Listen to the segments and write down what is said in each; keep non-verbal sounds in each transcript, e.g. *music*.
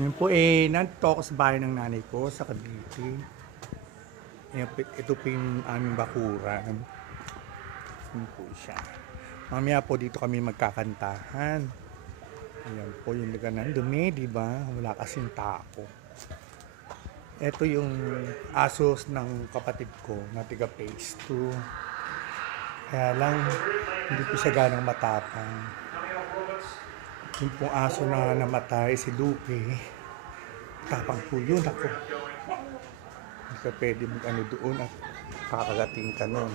Yun po eh, nandito ako sa bahay ng nanay ko sa Cavite. Ayan ito po yung aming bakuran. Yun po siya. Mamaya po dito kami magkakantahan. Ayan po yung lugar ng dumi, di ba? Wala kasing tao. Ito yung asos ng kapatid ko na tiga phase 2. Kaya lang, hindi po siya ganang matapang. Yung pong aso na namatay, si Lupe, tapang po yun ako. Hindi ka pwede mag-ano doon at kakagating ka nun.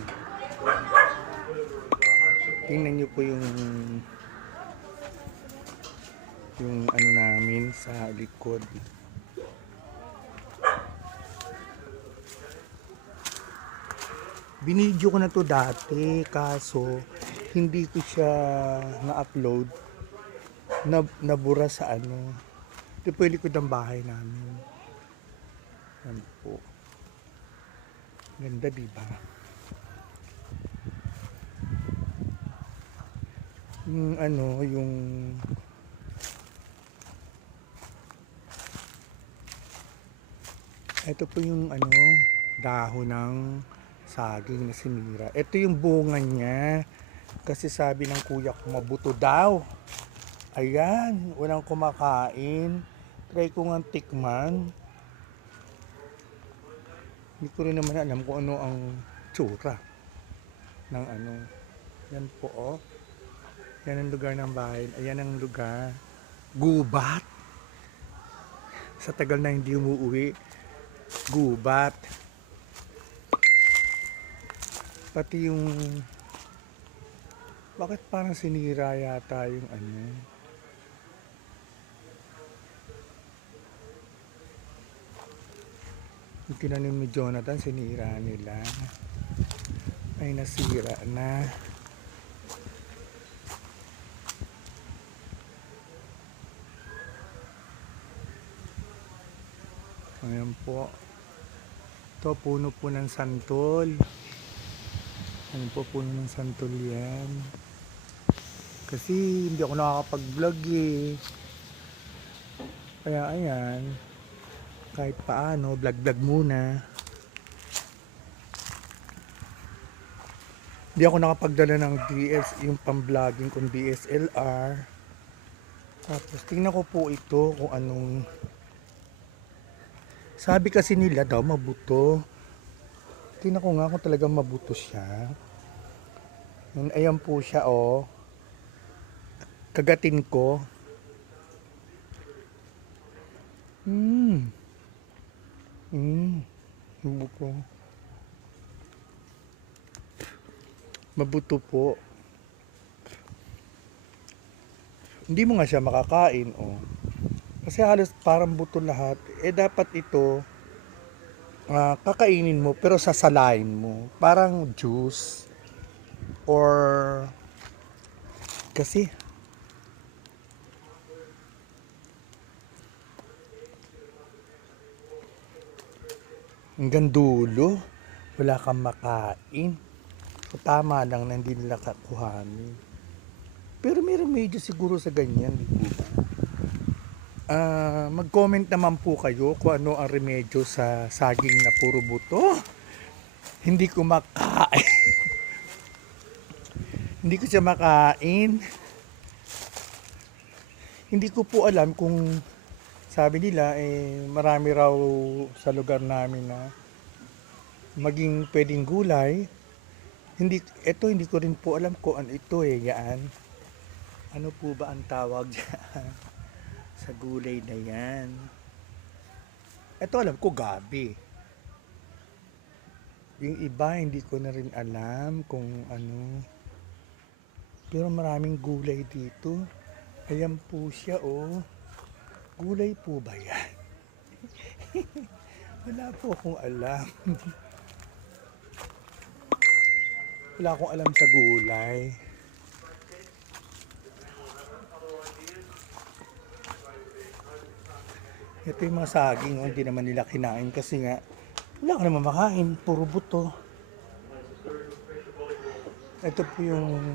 Tingnan niyo po yung yung ano namin sa likod. Binidyo ko na to dati kaso hindi ko siya na-upload na, nabura sa ano. Ito po yung likod ng bahay namin. Yan po. Ganda, di ba? Yung ano, yung... Ito po yung ano, dahon ng saging na sinira. Ito yung bunga niya. Kasi sabi ng kuya ko, mabuto daw. Ayan, walang kumakain. Try ko nga tikman. Hindi ko rin naman alam kung ano ang tsura ng ano. Yan po, oh. Yan ang lugar ng bahay. Ayan ang lugar. Gubat. Sa tagal na hindi umuwi. Gubat. Pati yung... Bakit parang sinira yata yung ano? Yung tinanim ni Jonathan, sinira nila. Ay nasira na. Ayan po. Ito, puno po ng santol. Ano po, puno ng santol yan. Kasi hindi ako nakakapag-vlog eh. Kaya ayan, kahit paano, vlog-vlog muna. Hindi ako nakapagdala ng DS, yung pang-vlogging kung DSLR. Tapos tingnan ko po ito kung anong sabi kasi nila daw mabuto. Tingnan ko nga kung talagang mabuto siya. Yun, ayan po siya oh. Kagatin ko. Hmm. Hmm. Mabuto. Mabuto po. Hindi mo nga siya makakain, oh. Kasi halos parang buto lahat. Eh dapat ito ah, kakainin mo pero sasalain mo. Parang juice or kasi hanggang dulo wala kang makain. So, tama lang na hindi nila kakuhanin. Pero may remedyo siguro sa ganyan, di po ba? Ah, mag-comment naman po kayo kung ano ang remedyo sa saging na puro buto. Hindi ko makain. *laughs* Hindi ko siya makain. Hindi ko po alam kung sabi nila eh marami raw sa lugar namin na maging pwedeng gulay. Hindi ito hindi ko rin po alam kung ano ito eh, yan. Ano po ba ang tawag *laughs* diyan? sa gulay na yan. Ito alam ko gabi. Yung iba hindi ko na rin alam kung ano. Pero maraming gulay dito. Ayan po siya oh. Gulay po ba yan? *laughs* Wala po akong alam. Wala akong alam sa gulay. Ito yung mga saging, oh, hindi naman nila kinain kasi nga wala ka naman makain, puro buto. Ito po yung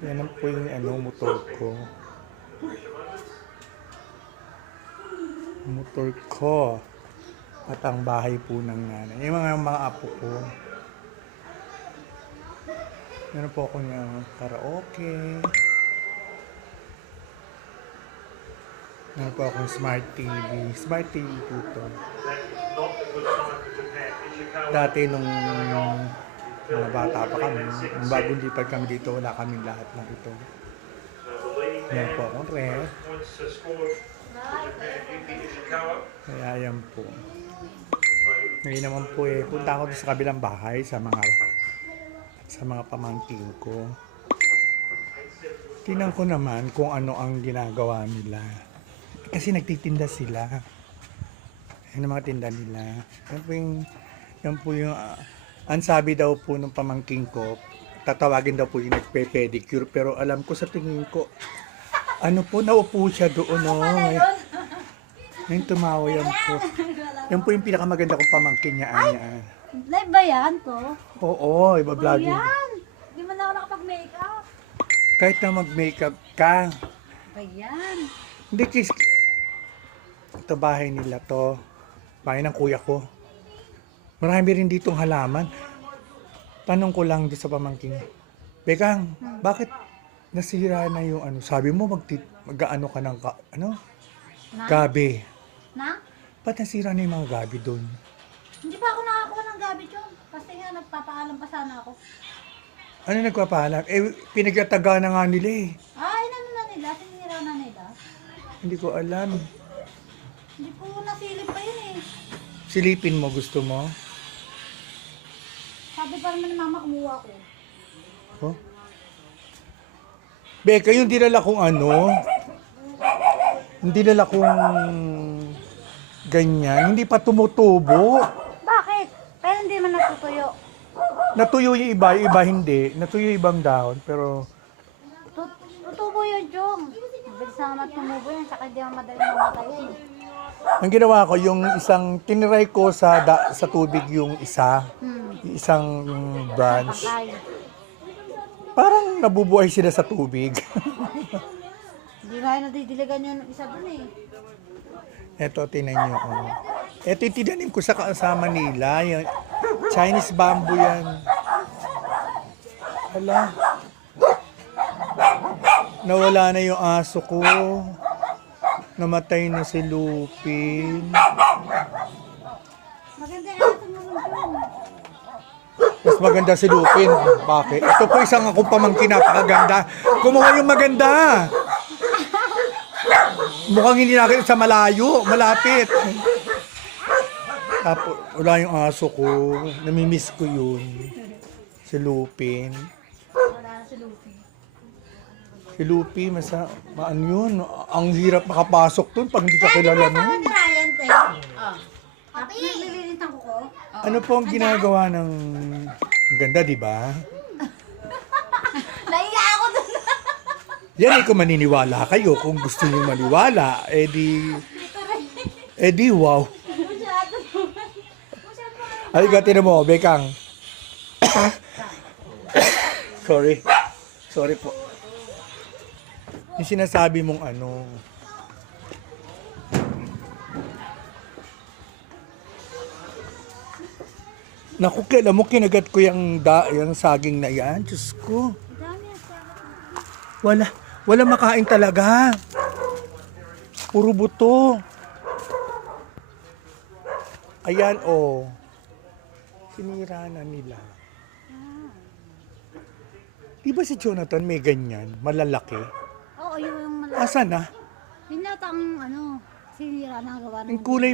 yan po yung ano, motor ko. Motor ko. At ang bahay po ng nanay. Yung mga mga apo ko. Meron po ako ng karaoke. Meron po akong smart TV. Smart TV po to. Dati nung mga bata pa kami, nung bagong lipad kami dito, wala kami lahat ng ito. Meron po akong ref. Kaya yan po. Ngayon naman po eh, punta ako sa kabilang bahay sa mga sa mga pamangkin ko. Tinan ko naman kung ano ang ginagawa nila. Kasi nagtitinda sila. Yan ang mga tinda nila. Yan po yung, yan po yung, ah, ang sabi daw po ng pamangkin ko, tatawagin daw po yung nagpe-pedicure. Pero alam ko sa tingin ko, ano po, naupo siya doon. Oh. Yung tumawa yan po. Yan po yung pinakamaganda kong pamangkin niya, Anya. Live ba yan to? Oo, iba-vlogging. Yan! Di man ako nakapag-makeup. Kahit na mag-makeup ka, Ba yan? Hindi, kis... Ito bahay nila to. Bahay ng kuya ko. Marami rin ditong halaman. Tanong ko lang doon sa pamangkin. Bekang, bakit nasira na yung ano? Sabi mo mag mag-ano ka ng ka, ano? Na? Gabi. Na? Ba't nasira na yung mga gabi doon? Hindi pa ako nakakuha ng gabi Chong. Kasi nga nagpapaalam pa sana ako. Ano nagpapahalak? Eh, pinagtataga na nga nila eh. Ay, ano na nila? Sinira na nila? Hindi ko alam. Hindi po nasilip pa yun eh. Silipin mo, gusto mo? Sabi pa naman ni mama kumuha ko. Oh? Beka, yung dinala kong ano, yung dinala kong ganyan, hindi pa tumutubo. Bakit? Pero hindi man natutuyo. Natuyo yung iba, yung iba hindi. Natuyo yung ibang dahon, pero Tut- Tutubo yun, Chong. Mabilis na naman tumubo yun. Saka hindi naman madali mamatay ang ginawa ko, yung isang, tiniray ko sa, da, sa tubig yung isa, Hmm. yung isang branch. Ay. Parang nabubuhay sila sa tubig. Hindi yun nadidiligan yung isa dun eh. Eto, tinan nyo. Oh. Eto yung tinanim ko sa, sa Manila. Yung Chinese bamboo yan. Hala. Nawala na yung aso ko. Namatay na si Lupin. Maganda yung ating mo Chong. Mas maganda si Lupin. Bakit? Ito po isang akong pamangkin napakaganda. Kumuha yung maganda. Mukhang hindi nakita sa malayo, malapit. Tapos, wala yung aso ko. Namimiss ko yun. Si Lupin. Wala si Luffy. Si Lupi, masa, maan yun. Ang hirap makapasok dun pag hindi ka kilala nun. Ryan, te. Oh. Papi! Naglilinitan ko ko. Ano po ang ginagawa ng... Ang ganda, di ba? *laughs* Naiya ako dun. Yan ay kung maniniwala kayo. Kung gusto niyo maniwala, eh di... Eh wow. Ay, gatin mo, Bekang. *coughs* Sorry. Sorry po. Yung sinasabi mong ano... Naku, kailan mo kinagat ko yung, da, yung saging na yan? Diyos ko. Wala. Wala makain talaga. Puro buto. Ayan, oh. Sinira na nila. Di ba si Jonathan may ganyan? Malalaki? Oo, yun yung malaki. Asa na? Yun yata ang ano, sinira na gawa ng... Ang kulay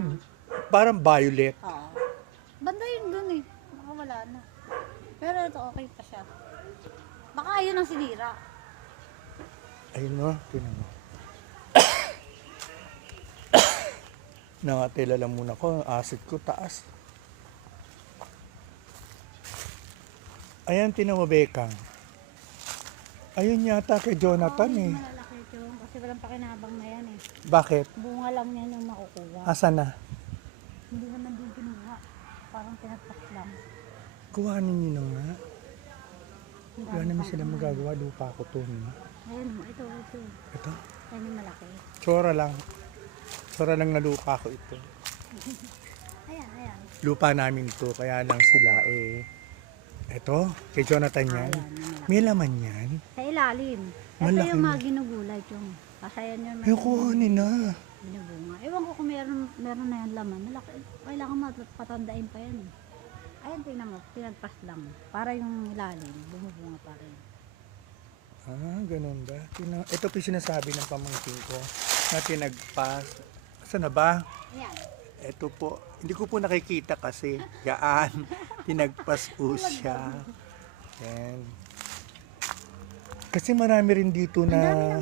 parang violet. Oo. Banda yun dun eh. Wala na. Pero ito okay pa siya. Baka ayun ang sinira. Ayun mo, *coughs* tinan mo. Nangatila lang muna ko. Ang acid ko, taas. Ayan, tinan mo, Bekang. Ayun yata kay Jonathan eh. Malalaki ito. Kasi walang pakinabang na yan eh. Bakit? Bunga lang yan yung makukuha. Asa na? Hindi naman din kinuha. Parang pinagpas lang. Kuhanin niyo na nga. Wala naman sila magagawa. Lupa ko to. no? Ayun mo, ito, ito. Ito. Yan yung malaki. Tsura lang. Sura lang na lupa ko ito. *laughs* Ayan, ayan. Lupa namin to, kaya lang sila eh. Eto, kay Jonathan yan. Ayan, yung. May laman yan. Sa ilalim. Ito yung mga ginugulay, chong. Kasi yan yung Ay, kuhanin na. binubunga. Ewan ko kung meron, meron na yan laman. Malaki. Kailangan patandain pa yan. eh. Ayan, tingnan mo. Pinagpas lang. Para yung ilalim, bumubunga pa rin. Ah, ganun ba? Tina, ito po yung sinasabi ng pamangkin ko na tinagpas. Saan na ba? Ayan. Ito po, hindi ko po nakikita kasi yaan, *laughs* tinagpas po siya. Yan. Kasi marami rin dito na,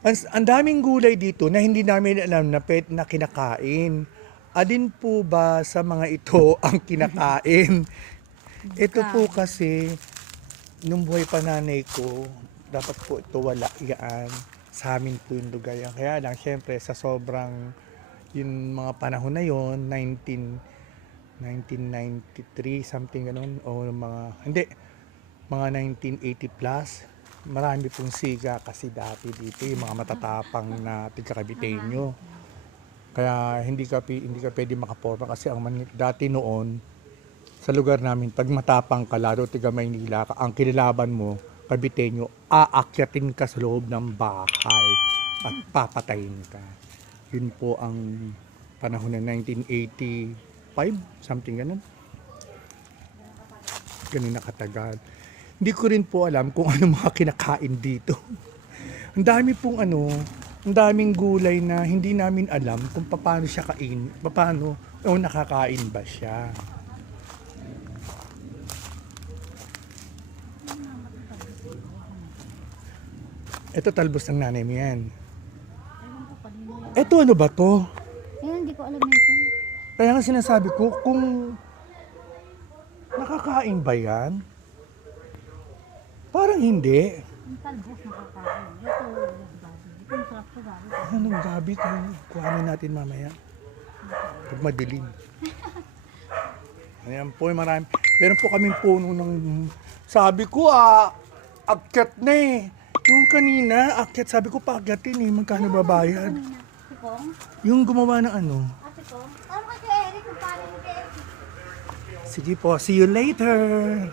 ang, ang daming gulay dito na hindi namin alam na pet na kinakain. Alin po ba sa mga ito *laughs* ang kinakain? Ito po kasi, nung buhay pa nanay ko, dapat po ito wala yan. Sa amin po yung lugar yan. Kaya lang, syempre, sa sobrang, yung mga panahon na yon 19, 1993, something ganun, o mga, hindi, mga 1980 plus, marami pong siga kasi dati dito, yung mga matatapang na tigkakabitenyo. Kaya hindi ka hindi ka pwede makaporma kasi ang man, dati noon sa lugar namin pag matapang ka lalo tiga Maynila ka ang kinilaban mo kabitenyo aakyatin ka sa loob ng bahay at papatayin ka. Yun po ang panahon ng 1985 something ganun. Ganun nakatagal. Hindi ko rin po alam kung *laughs* ano mga kinakain dito. Ang dami pong ano, ang daming gulay na hindi namin alam kung paano siya kain, paano o nakakain ba siya. Ito talbos ng nanay mo yan. Ito ano ba to? Ayan, hindi ko alam ito. Kaya nga sinasabi ko, kung nakakain ba yan? Parang hindi. Ang talbos nakakain. Ito, yung gabi. Ito masarap sa gabi. Anong gabi kung kuhanin natin mamaya? Pag madilim. Ayan po, marami. Meron po kaming puno ng... Sabi ko, ah, akyat na eh. Yung kanina, akyat. Sabi ko, paakyatin eh. Magkano babayad? Yung gumawa ng ano. Sige po, see you later.